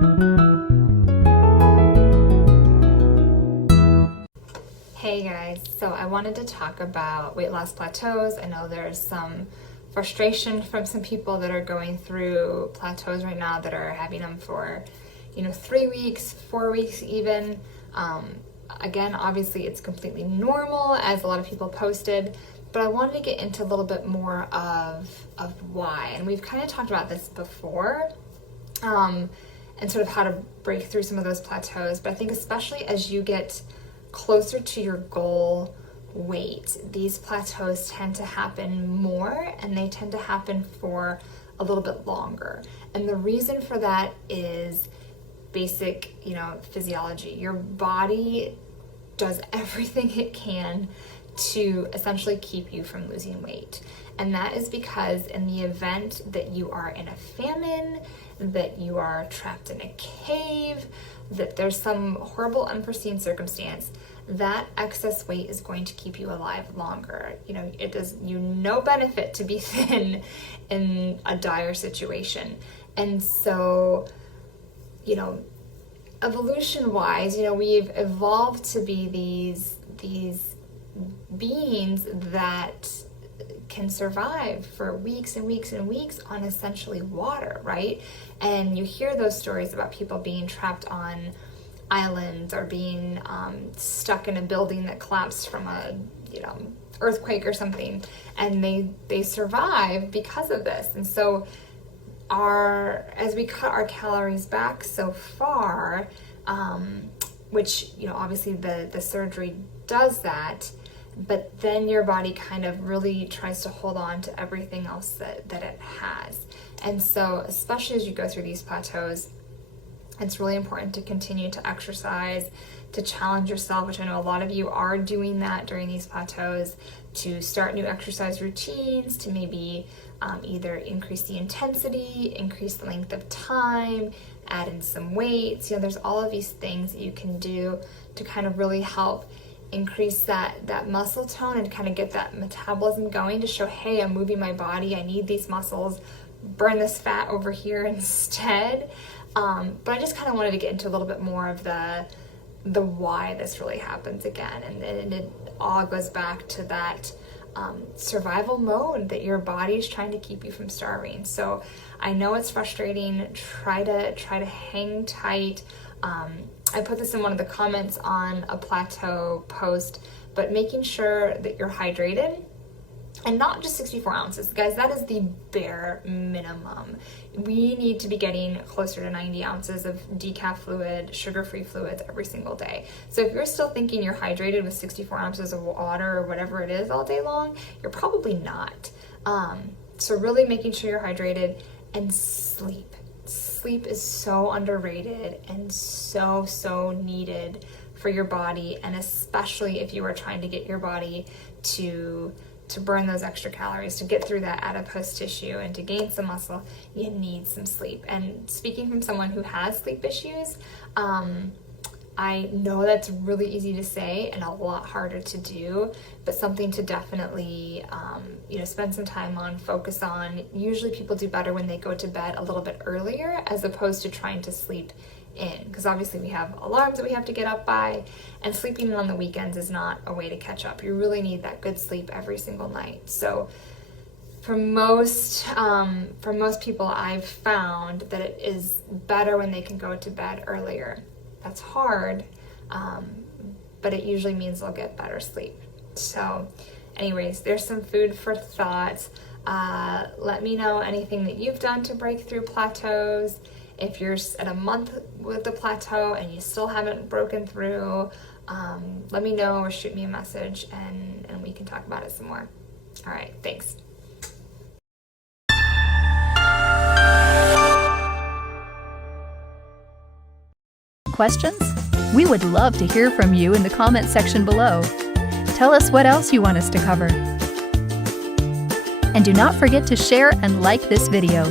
Hey guys, so I wanted to talk about weight loss plateaus. I know there's some frustration from some people that are going through plateaus right now that are having them for, 3 weeks, 4 weeks even. Again, obviously it's completely normal, as a lot of people posted, but I wanted to get into a little bit more of why. And we've kind of talked about this before, and sort of how to break through some of those plateaus. But I think especially as you get closer to your goal weight, these plateaus tend to happen more, and they tend to happen for a little bit longer. And the reason for that is basic, physiology. Your body does everything it can to essentially keep you from losing weight. And that is because in the event that you are in a famine, that you are trapped in a cave, that there's some horrible unforeseen circumstance, that excess weight is going to keep you alive longer. It does you no benefit to be thin in a dire situation. And so, evolution-wise, we've evolved to be these beings that can survive for weeks and weeks and weeks on essentially water, right? And you hear those stories about people being trapped on islands or being stuck in a building that collapsed from a earthquake or something, and they survive because of this. And so as we cut our calories back so far, which obviously the surgery does that, but then your body kind of really tries to hold on to everything else that it has. And so especially as you go through these plateaus, it's really important to continue to exercise, to challenge yourself, which I know a lot of you are doing that during these plateaus, to start new exercise routines, to maybe either increase the intensity, increase the length of time, add in some weights. There's all of these things that you can do to kind of really help increase that muscle tone and kind of get that metabolism going, to show, hey, I'm moving my body, I need these muscles, burn this fat over here instead. But I just kind of wanted to get into a little bit more of the why this really happens again. And it all goes back to that survival mode that your body is trying to keep you from starving. So I know it's frustrating. Try to hang tight. I put this in one of the comments on a plateau post, but making sure that you're hydrated, and not just 64 ounces. Guys, that is the bare minimum. We need to be getting closer to 90 ounces of decaf fluid, sugar-free fluids every single day. So if you're still thinking you're hydrated with 64 ounces of water or whatever it is all day long, you're probably not. So really making sure you're hydrated, and sleep. Sleep is so underrated and so needed for your body, and especially if you are trying to get your body to burn those extra calories, to get through that adipose tissue and to gain some muscle, you need some sleep. And speaking from someone who has sleep issues, I know that's really easy to say and a lot harder to do, but something to definitely, spend some time on, focus on. Usually people do better when they go to bed a little bit earlier, as opposed to trying to sleep in, because obviously we have alarms that we have to get up by, and sleeping in on the weekends is not a way to catch up. You really need that good sleep every single night. So for most people, I've found that it is better when they can go to bed earlier. That's hard, but it usually means they'll get better sleep. So anyways, there's some food for thought. Let me know anything that you've done to break through plateaus. If you're at a month with the plateau and you still haven't broken through, let me know or shoot me a message, and we can talk about it some more. All right, thanks. Questions? We would love to hear from you in the comment section below. Tell us what else you want us to cover. And do not forget to share and like this video.